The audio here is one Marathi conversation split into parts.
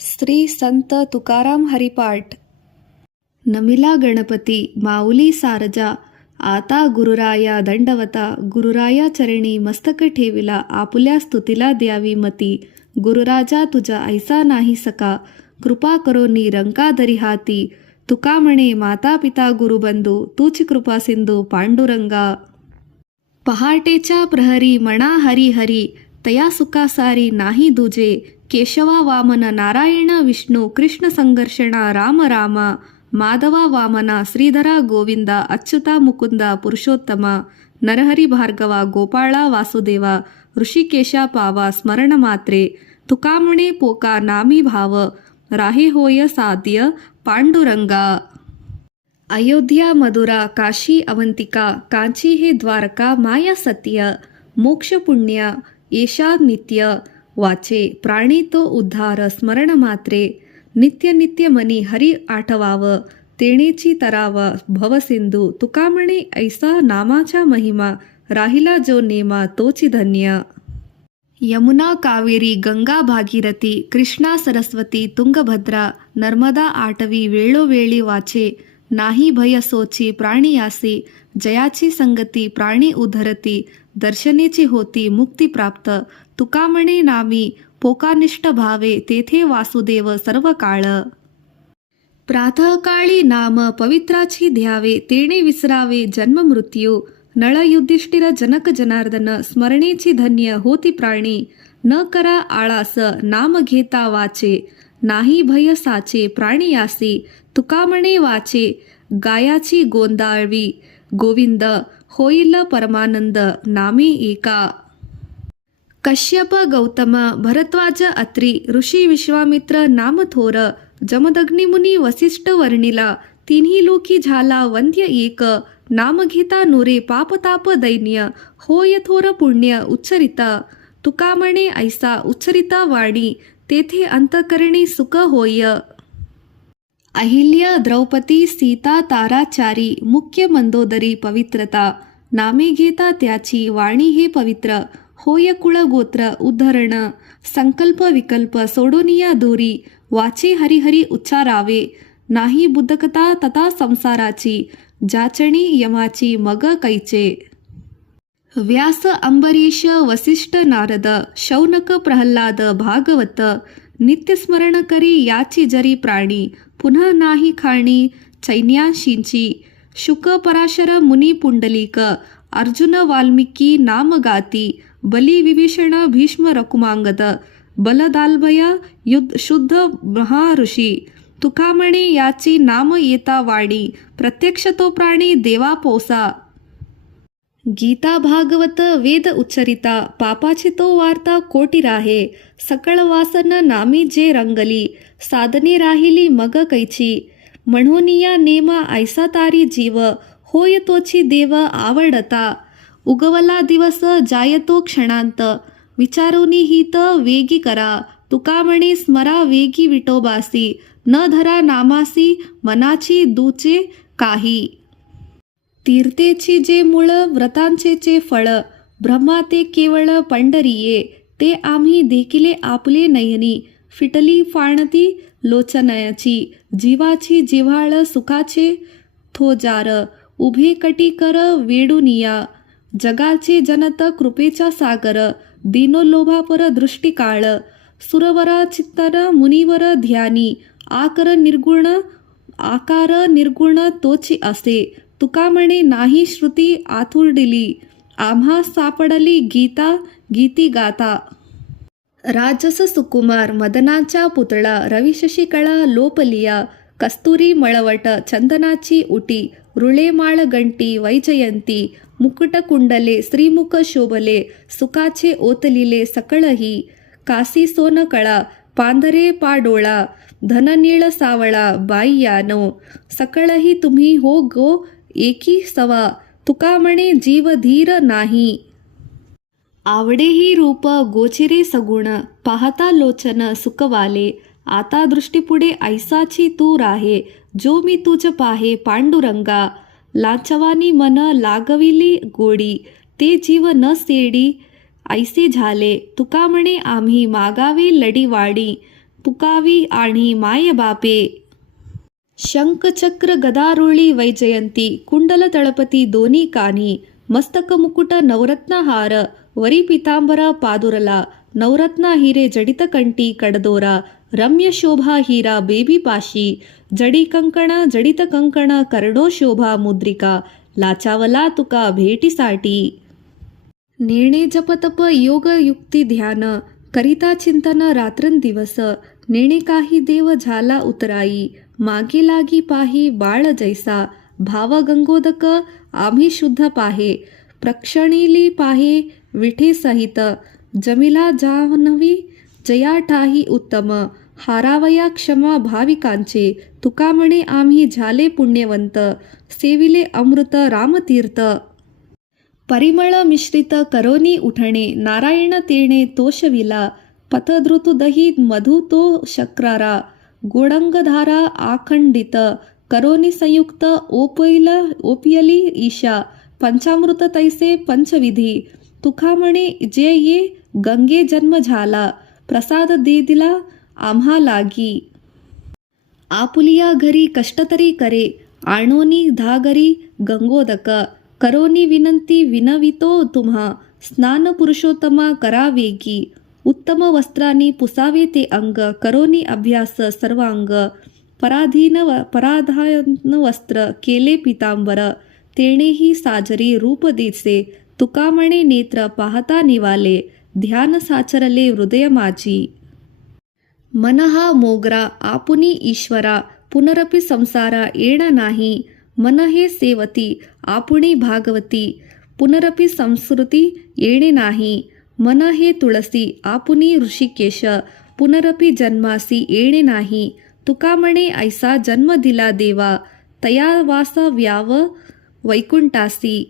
श्री संत तुकाराम हरिपाठ. नमिला गणपती माऊली सारजा, आता गुरुराया दंडवता. गुरुराया चरणी मस्तक ठेविला, आपुल्या स्तुतीला द्यावी मती. गुरुराजा तुझा ऐसा नाही सका, कृपा करो निरंकाधरी हाती. तुका म्हणे माता पिता गुरुबंधू, तूच कृपा सिंधू पांडुरंगा. पहाटेच्या प्रहरी म्हणा हरी हरी, तया सुखासारी नाही दुजे. केशवा वामन नारायण विष्णू, कृष्ण संघर्षणा राम रामा. माधवा वामना श्रीधरा गोविंदा, अच्युता मुकुंदा पुरुषोत्तमा. नरहरी भार्गवा गोपाळा वासुदेवा, ऋषिकेशा पावा स्मरण मात्रे. तुका म्हणे पोका नामी भाव, राहे होय साध्य पांडुरंगा. अयोध्या मधुरा काशी अवंतिका, कांची हे द्वारका माया सत्य. मोक्ष पुण्य येशा नित्य, वाचे प्राणी तो उद्धार स्मरण मात्रे. नित्य नित्य मनी हरी आठवाव, तेणेची तराव भवसिंधू. तुका म्हणे ऐसा नामाचा महिमा, राहिला जो नेमा तोची धन्य. यमुना कावेरी गंगा भागीरथी, कृष्णा सरस्वती तुंगभद्रा. नर्मदा आठवी वेळोवेळी वाचे, नाही भय सोची प्राणियासी. जयाची संगती प्राणी उद्धरती, दर्शनेची होती मुक्ती प्राप्त. तुका म्हणे नामी पोकानिष्ठ भावे, तेथे वासुदेव सर्व काळ. प्रातःकाळी नाम पवित्राची ध्यावे, तेणे विसरावे जन्म मृत्यू. नळ युधिष्ठिर जनक जनार्दन, स्मरणेची धन्य होती प्राणी. न करा आळास नाम घेता वाचे, नाही भय साचे प्राणियासी. तुका म्हणे वाचे गायाची गोंदाळवी, गोविंद होईल परमानंद नामे एका. कश्यप गौतम भरद्वाज अत्री, ऋषी विश्वामित्र नाम थोर. जमदग्नी मुनी वसिष्ठ वर्णिला, तिन्ही लोकी झाला वंद्य एक. नाम घेता नुरे पापताप दैन्य, होय थोर पुण्य उच्चरिता. तुका म्हणे ऐसा उच्चरिता वाणी, तेथे अंतकरणी सुख होय. अहिल्या द्रौपदी सीता ताराचारी, मुख्य मंदोदरी पवित्रता. नामे घेता त्याची वाणी हे पवित्र, होय कुळ गोत्र उद्धरण. संकल्प विकल्प सोडोनिया दूरी, वाचे हरिहरी उच्चारावे. नाही बुद्धकता तथा संसाराची, जाचणी यमाची मग कैचे. व्यास अंबरीश वसिष्ठ नारद, शौनक प्रल्हाद भागवत. नित्यस्मरण करी याची जरी प्राणी, पुन्हा नाही खाणी चैन्याशींची. शुक पराशर मुनी पुंडलिक, अर्जुन वाल्मिकी नाम गाती. बली विभीषण भीष्म रकुमांगद, बलदाल्भया युद्ध शुद्ध महाऋषी. तुका म्हणे याची नाम येता वाणी, प्रत्यक्ष तो प्राणी देवा पोसा. गीता भागवत वेद उच्चरिता, पापाची तो वार्ता कोटी राहे. सकळ वासन नामी जे रंगली, साधने राहिली मग कैची. म्हणोनिया नेमा ऐसा तारी जीव, होय तोची देव आवडता. उगवला दिवस जायतो क्षणांत, विचारोनी हित वेगी करा. तुका म्हणे स्मरा वेगी विठोबासी, न धरा नामासी मनाची दूचे काही. तीर्थेची जे मूळ व्रतांचे चे फळ, ब्रह्मा ते केवळ पंढरीये. ते आम्ही देखिले आपले नयनी, फिटली फाणती लोचनयाची. जीवाची जिव्हाळ सुखाचे थोजार, उभे कटी कर वेडुनिया. जगाचे जनत कृपेचा सागर, दीनोलोभापर दृष्टी काळ. सुरवरा चित्तन मुनिवर ध्यानी, आकार निर्गुण तोची असे. तुका म्हणे नाही श्रुती आथुरडिली, आम्हा सापडली गीती गाता. राजस सुकुमार मदनाचा पुतळा, रविशशिकळा लोपलिया. कस्तुरी मळवट चंदनाची उटी, रुळे माळ गंटी वैजयंती. मुकुट कुंडले श्रीमुख शोभले, सुखाचे ओतलिले सकळही. कासी सोन कळा पांधरे पाडोळा, धननीळ सावळा बाई यानो. सकळही तुम्ही हो गो एकी सवा, तुका म्हणे जीव धीर नाही. आवडेही रूप गोचिरे सगुण, पाहता लोचन सुखवाले. आता दृष्टीपुढे ऐसाची तू राहे, जो मी तुझ पाहे पांडुरंगा. लाचवानी मन लागविली गोडी, ते जीव न सेडी ऐसे झाले. तुका म्हणे आम्ही मागावे लढीवाडी. पुकावी आणि माय बापे. शंख चक्र गदारोळी वैजयंती कुंडल तळपती दोन्ही कानी मस्तक मुकुट नवरत्न हार वरी पितांबर पादुरला नवरत्न हिरे जडित कंठी कडदोरा रम्य शोभा हिरा बेबी पाशी जडी जडित कंकण कर्णो शोभा मुद्रिका लाचावला तुका भेटीसाठी. नेणे जपतप योग युक्ती ध्यान करिता चिंतन रात्रंदिवस नेणे काही देव झाला उतराई मागे लागी पाही बाळ जैसा भाव गंगोदक आम्ही शुद्ध पाहे प्रक्षणिली पाहे विठे सहित जमिला जान्हवी जया ठाही उत्तम हारावया क्षमा भाविकांचे तुका म्हणे आम्ही झाले पुण्यवंत सेविले अमृत रामतीर्थ. परिमळ मिश्रित करोनी उठणे नारायण तेणे तोषविला पथधृतु दही मधु तो शक्रारा गोडंगधारा आखंडित करोनी संयुक्त ओपियली ईशा पंचामृत तैसे पंचविधी तुका म्हणे जे ये गंगे जन्म झाला प्रसाद दे दिला आम्हा लागी. आपुलिया घरी कष्टतरी करे आणोनी धागरी गंगोदक करोनी विनंती विनवितो तुम्हा स्नान पुरुषोत्तमा करावेगी उत्तम वस्त्रांनी पुसावे ते अंग करोनी अभ्यास सर्वांग पराधान वस्त्र केले पितांबर तेणेही साजरी रूप दिसे तुका म्हणे नेत्र पाहता निवाले ध्यान साचरले हृदय माझी. मन हा मोगरा आपुनी ईश्वरा पुनरपि संसारा येण नाही मन हे सेवती आपुणी भागवती पुनरपि संस्कृती येणे नाही मन हे तुळसी आपुनी ऋषिकेश पुनरपि जन्मासी येणे नाही तुका म्हणे ऐसा जन्म दिला देवा तया वास व्याव वैकुंठासी.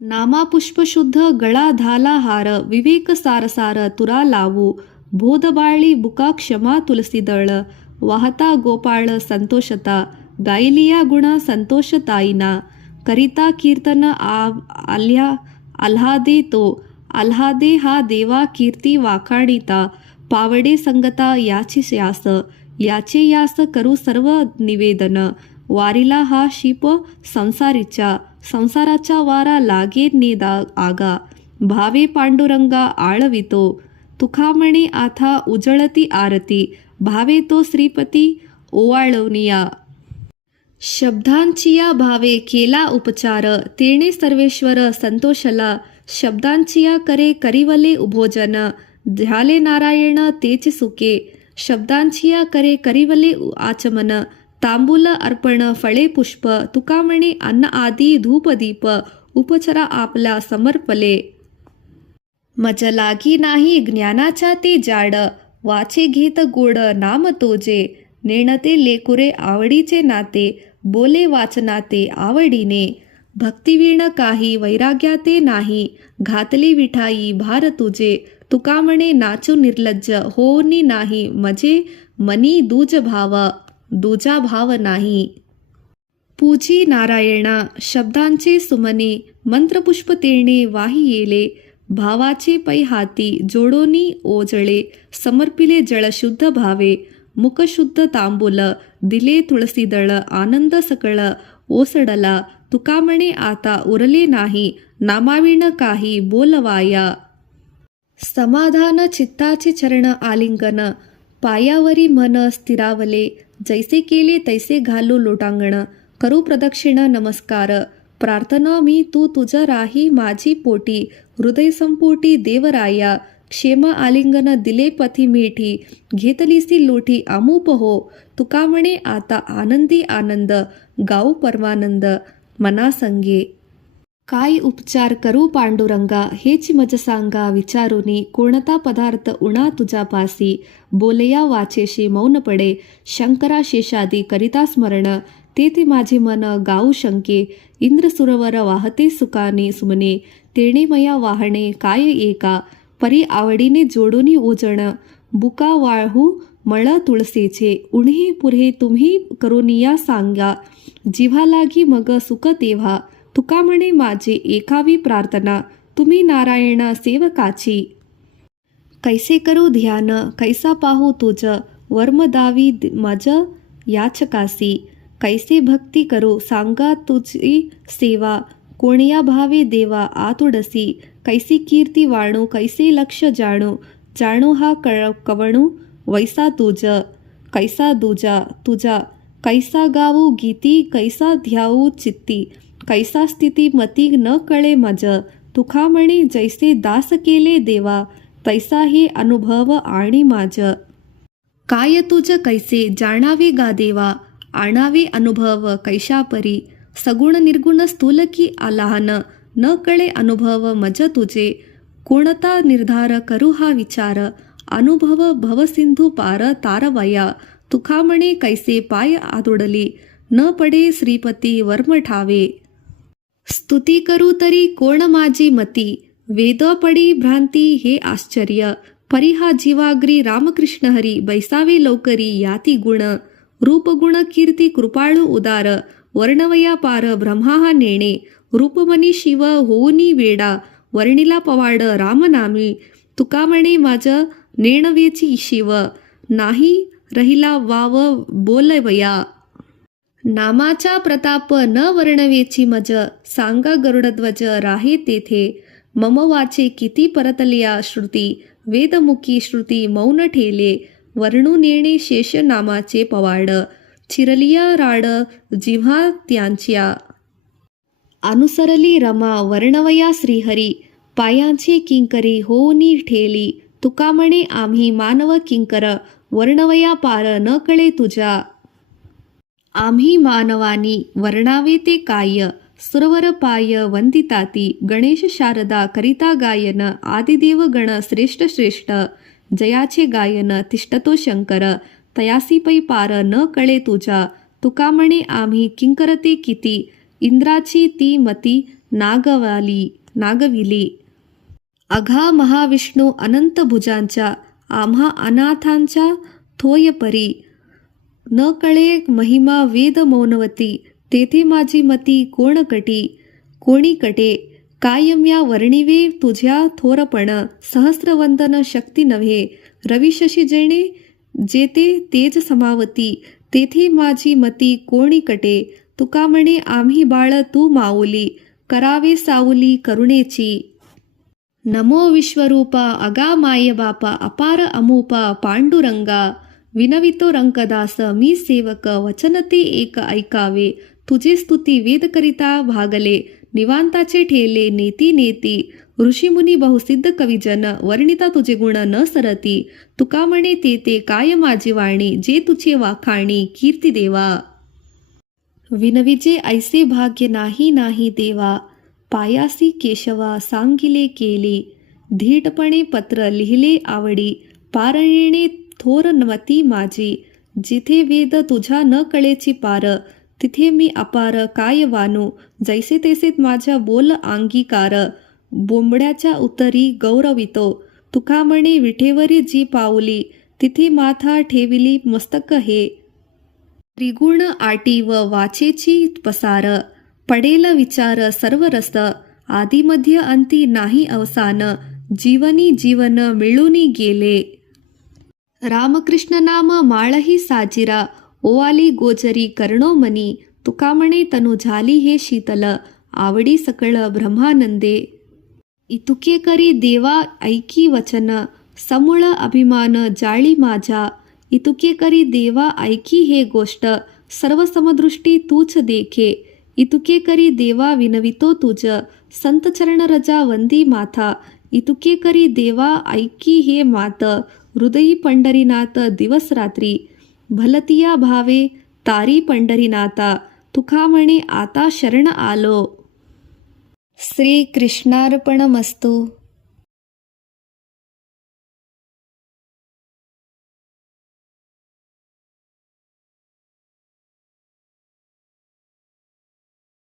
नामा पुष्पशुद्ध गळा धाला हार विवेक सारसार तुरा लावू बोधबाळी बुका क्षमा तुलसीदळ वाहता गोपाळ संतोषता गायलिया गुण संतोषताईना करिता कीर्तन आल्हादे तो आल्हादे हा देवा कीर्ती वाखाणिता पावडे संगता याचे यास करू सर्व निवेदन वारीला हा शिप संसाराचा वारा लागे नेदा आगा भावे पांडुरंगा आळवितो तुका म्हणे आथा उजळती आरती भावे तो श्रीपती ओवाळवनिया. शब्दांचिया भावे केला उपचार तेणे सर्वेश्वर संतोषला शब्दांचिया करे करिवले उभोजन झाले नारायण तेच सुके शब्दांचिया करे करिवले आचमन तांबूल अर्पण फळे पुष्प तुका म्हणे अन्न आदी धूपदीप उपचारा आपला समर्पले. मज लागी नाही ज्ञानाच्या ते जाड वाचे घेत गोड नाम तोजे नेणते लेकुरे आवडीचे नाते बोले वाचनाते आवडीने भक्तिवीण काही वैराग्याते नाही घातली विठाई भार तुझे तुका म्हणे नाचू निर्लज्ज होनी नाही मजे मनी दूजा भाव नाही. पूजी नारायणा शब्दांचे सुमने मंत्रपुष्प तेणे वाही येले भावाचे पै हाती जोडोनी ओजळे समर्पिले जळ शुद्ध भावे मुखशुद्ध तांबूल दिले तुळसीदळ आनंद सकळ ओसडला तुका म्हणे आता उरले नाही नामाविण काही बोलवाया. समाधान चित्ताचे चरण आलिंगन पायावरी मन स्थिरावले जैसे केले तैसे घालू लोटांगण करू प्रदक्षिण नमस्कार प्रार्थना मी तू तुझ राही माझी पोटी हृदय संपोटी देवराया क्षेम आलिंगन दिले पथी मेठी घेतलीसी लोठी अमूप हो तुका म्हणे आता आनंदी आनंद गाऊ परमानंद मनासंगे. काय उपचार करू पांडुरंगा हेच मज सांगा विचारुनी कोणता पदार्थ उणा तुझ्यापासी बोलया वाचेशी मौन पडे शंकरा शेषादी करिता स्मरण ते माझे मन गाऊ शंके इंद्र सुरवर वाहते सुकाने सुमने तेणे मया वाहणे काय एका परी आवडीने जोडूनी ओजण बुका वाळहू मळ तुळसेचे उन्हे पुढे तुम्ही करोनिया सांगा जिव्हा लागी मग सुख तेव्हा तुका म्हणे माझे एकावी प्रार्थना तुम्ही नारायण सेवकाची. कैसे करू ध्यान कैसा पाहू तुझ वर्मदावी मज याचकासी. कैसे भक्ती करो सांगा तुझी सेवा, कोणया भावे देवा आतुडसी. कैसी कीर्ती वाणू कैसे लक्ष जाणू, जाणू हा कवणू वैसा तुझ. कैसा दुजा तुझा, कैसा गाऊ गीती कैसा ध्याऊ चित्ती. कैसा स्थिती मती न कळे मज, तुका म्हणे जैसे दास केले देवा. तैसा हे अनुभव आणि माझ. काय तुझ कैसे जाणावे गा देवा, आणावे अनुभव कैशापरी. सगुण निर्गुण स्थूल की आलाहन, न कळे अनुभव मज तुझे. कोणता निर्धार करू हा विचार, अनुभव भवसिंधू पार तारवया. तुका म्हणे कैसे पाय आदुडली, न पडे श्रीपती वर्म ठावे. स्तुती करू तरी कोण माझी मती, वेद पडी भ्रांती हे आश्चर्य. परी हा जीवाग्री रामकृष्ण हरी, बैसावे लवकरी याती गुण. रूपगुण कीर्ती कृपाळू उदार, वर्णवया पार ब्रह्मा हा नेणे. रूपमनी शिव होऊनी वेडा, वर्णिला पवाड रामनामी. तुका म्हणे माझ नेणवेची शिव, नाही रहिला वाव बोलवया. नामाचा प्रताप न वर्णवेची मज, सांगा गरुडध्वज राहे तेथे. मम वाचे किती परतलिया श्रुती, वेदमुखी श्रुती मौन ठेले. वर्णू नेणे शेष नामाचे पवाड, चिरलिया राड जिव्हा त्यांच्या. अनुसरली रमा वर्णवया श्रीहरी, पायांची किंकरी होऊनी ठेली. तुका म्हणे आम्ही मानव किंकर, वर्णवया पार न कळे तुझ्या. आम्ही मानवानी वर्णावे ते काय, सुरवर पाय वंदिताती. गणेश शारदा करिता गायन, आदिदेव गण श्रेष्ठ श्रेष्ठ. जयाचे गायन तिष्ठतो शंकर, तयासी पै पार न कळे तुझ्या. तुका म्हणे आम्ही किंकरते किती, इंद्राची ती मती नागविली. अघा महाविष्णू अनंत भुजांच्या, आम्हा अनाथांच्या थोय परी. न कळे महिमा वेद मौनवती, तेथे माझी मती कोण कोणी कटे. कायम्या वर्णिवे तुझ्या थोरपण, सहस्रवंदन शक्ती नव्हे. रविशशी जेणे जेते तेज समावती, तेथे माझी मती कोणी कटे. तुका म्हणे आम्ही बाळ तू माऊली, करावे सावली करुणेची. नमो विश्वरूपा अगा माय बापा, अपार अमूपा पांडुरंगा. विनवितो रंकदास मी सेवक, वचन ते एक ऐकावे. तुझे स्तुती वेद करिता भागले, निवांताचे ठेले नेती नेती. ऋषीमुनी बहुसिद्ध कविजन, वर्णिता तुझे गुण न सरती. तुका म्हणे ते काय माझी वाणी, जे तुझे वाखाणी कीर्ती देवा. विनविजे ऐसे भाग्य नाही नाही देवा, पायासी केशवा सांगिले केली. धीटपणे पत्र लिहिले आवडी, पारणिणे थोर नमती माझी. जिथे वेद तुझ्या न कळेची पार, तिथे मी अपार काय वानू. जैसे तैसे माझ्या बोल अंगीकार, बोंबड्याच्या उत्तरी गौरवितो. तुका म्हणे विठेवरी जी पावली, तिथे माथा ठेविली मस्तक हे. त्रिगुण आटी व वाचेची पसार, पडेल विचार सर्व रस. आदिमध्य अंती नाही अवसान, जीवनी जीवन मिळूनी गेले. रामकृष्ण नाम माळही साजिरा, ओवाली गोजरी कर्णो मनी. तुका म्हणे तनु झाली हे शीतल, आवडी सकळ ब्रह्मानंदे. इतुके करी देवा ऐकी वचन, समूळ अभिमान जाळी माझा. इतुके करी देवा ऐकी हे गोष्ट, सर्व समदृष्टी तूच देखे. इतुके करी देवा विनवितो तुझ, संत चरण रजा वंदी माथा. इतुके करी देवा ऐकी हे मात, हृदयी पंढरीनाथ दिवस रात्री. भलतिया भावे तारी पंढरीनाथा, तुका म्हणे आता शरण आलो. श्री कृष्णार्पणमस्तु.